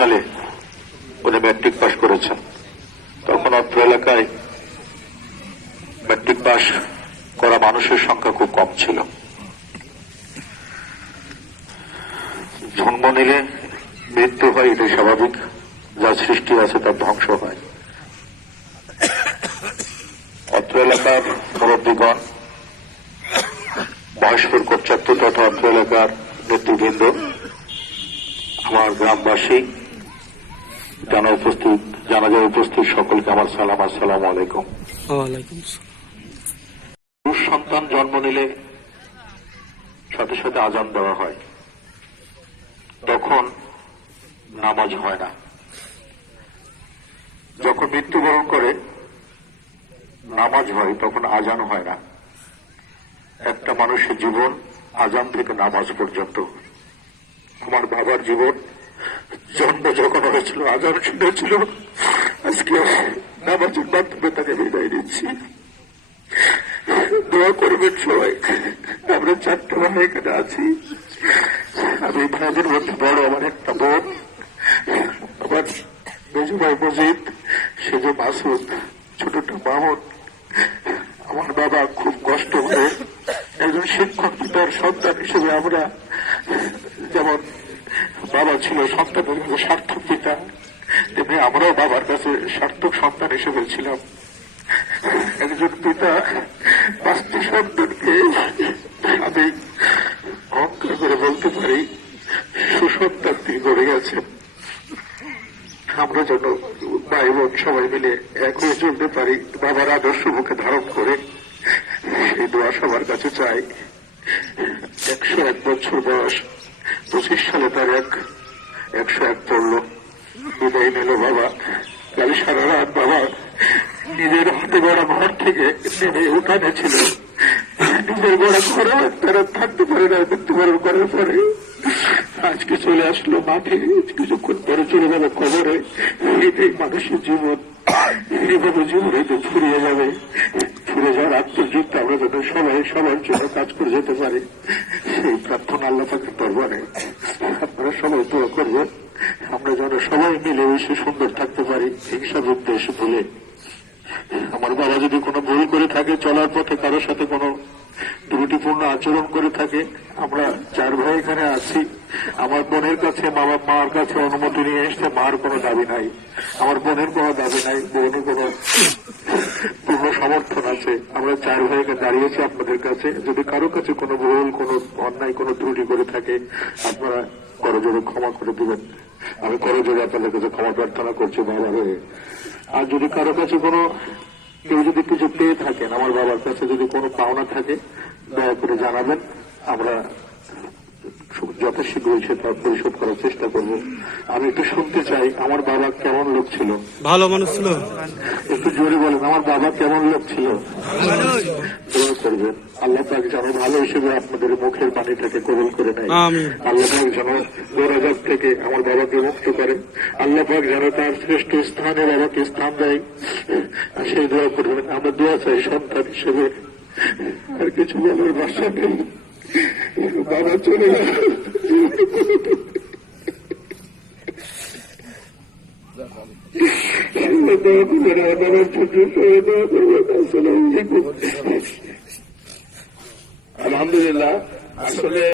সালে উনি ম্যাট্রিক পাশ করেছেন। তখন অত্র এলাকায় ম্যাট্রিক পাশ করা মানুষের সংখ্যা খুব কম ছিল। জন্ম নিলে মৃত্যু হয়, এটাই স্বাভাবিক। যা সৃষ্টি আছে তার ধ্বংস হয়। অত্র এলাকার মুরব্বীগণ, মহেশপুর কোটচাত্তর তথা অত্র এলাকার নেতৃবৃন্দ, আমার গ্রামবাসী, জানাজায় উপস্থিত সকলকে আমার সালাম, আসসালামু আলাইকুম। পুরুষ সন্তান জন্ম নিলে সাথে সাথে আজান দেওয়া হয়, তখন নামাজ হয় না। যখন মৃত্যুবরণ করে নামাজ হয়, তখন আজান হয় না। একটা মানুষের জীবন আজান থেকে নামাজ পর্যন্ত। আমার বাবার জীবন জন্ম যখন হয়েছিল আজান শুনেছিল, আজকে নামাজের মাধ্যমে তাকে বিদায় দিচ্ছি। দোয়া করবেন সবাই। আমরা 4টা ভাই এখানে আছি। আমি ভাইদের মধ্যে বড়, আমার একটা বোন, আমার মেজু ভাই মজিদ, সেজ মাসুদ, ছোটটা মামুন। আমার বাবা খুব কষ্ট করে একজন শিক্ষক পিতার সন্তান হিসেবে, আমরা যেমন বাবা ছিল সন্তানের কাছে সার্থক পিতা, তেমনি আমরাও বাবার কাছে সার্থক সন্তান হিসেবে ছিলাম। একজন পিতা 5টি সন্তানকে, আমি অহংকার করে বলতে পারি, সুসন্তান তিনি গড়ে গেছেন। আমরা যেন ভাই বোন সবাই মিলে এক হয়ে চলতে পারি, বাবার আদর্শ মুখে ধারণ করে, সেই দোয়া সবার কাছে চাই। 101 বছর বয়স, 25 সালে তার 101 পড়ল, বিদায় নিল বাবা। কাল সারা রাত বাবা নিজের হাতে গড়া ঘর থেকে নেমে উঠানে ছিল। নিজের গড়া ঘরে তারা থাকতে পারে না মৃত্যুবরণ করার পরে। আজকে চলে আসলো মাঠে, কিছুক্ষণ পরে চলে যাবে কবরে। এটাই মানুষের জীবন, এইভাবে জীবন হয়তো ফুরিয়ে যাবে। ফুরে যাওয়ার আত্মযুক্ত আমরা যাতে সবাই সবার জন্য কাজ করে যেতে পারি, সেই প্রার্থনা আল্লাহ পাকের দরবারে আপনারা সবাই দোয়া করবেন। আমরা যেন সবাই মিলে মিশে সুন্দর থাকতে পারি, হিংসা বিদ্বেষ ভুলে। আমার বাবা যদি কোনো ভুল করে থাকে, চলার পথে কারোর সাথে কোনো ত্রুটিপূর্ণ আচরণ করে থাকে, আমরা 4 ভাই এখানে আছি। আমার বোনের কাছে মার কাছে অনুমতি নিয়ে এসছে। মার কোনো দাবি নাই, আমার বোনের কোনো দাবি নাই, বোনের কোনো পূর্ণ সমর্থন আছে। আমরা 4 ভাইকে দাঁড়িয়েছি আপনাদের কাছে। যদি কারো কাছে কোনো ভুল, কোনো অন্যায়, কোনো ত্রুটি করে থাকে, আপনারা করজোড়ে ক্ষমা করে দিবেন। আমি করজোড়ে আপনাদের কাছে ক্ষমা প্রার্থনা করছি বাবা হয়ে। আর যদি কারো কাছে কেউ যদি কিছু পেয়ে থাকেন, আমার বাবার কাছে যদি কোনো পাওনা থাকে, দয়া করে জানাবেন। আমরা যত শীঘ্রই সেটা পরিশোধ করার চেষ্টা করব। আমি একটু শুনতে চাই, আমার বাবা কেমন লোক ছিল? ভালো মানুষ ছিল। একটু জোরে বলেন, আমার বাবা কেমন লোক ছিল? দোয়া করবেন আল্লাহ পাক যেন ভালো হিসেবে আপনাদের মুখের পানিটাকে কবুল করে নেয়। আল্লাহ পাক যেন গোরাজাত থেকে আমার বাবাকে মুক্ত করে। আল্লাহ পাক যেন তার শ্রেষ্ঠ স্থানে বাবাকে স্থান দেয়, সেই দোয়া করবেন। আমরা দোয়া চাই সন্তান হিসেবে। আর কিছু বলার ভাষা নেই। বাবা চলে গেল। আলহামদুলিল্লাহ। আসলে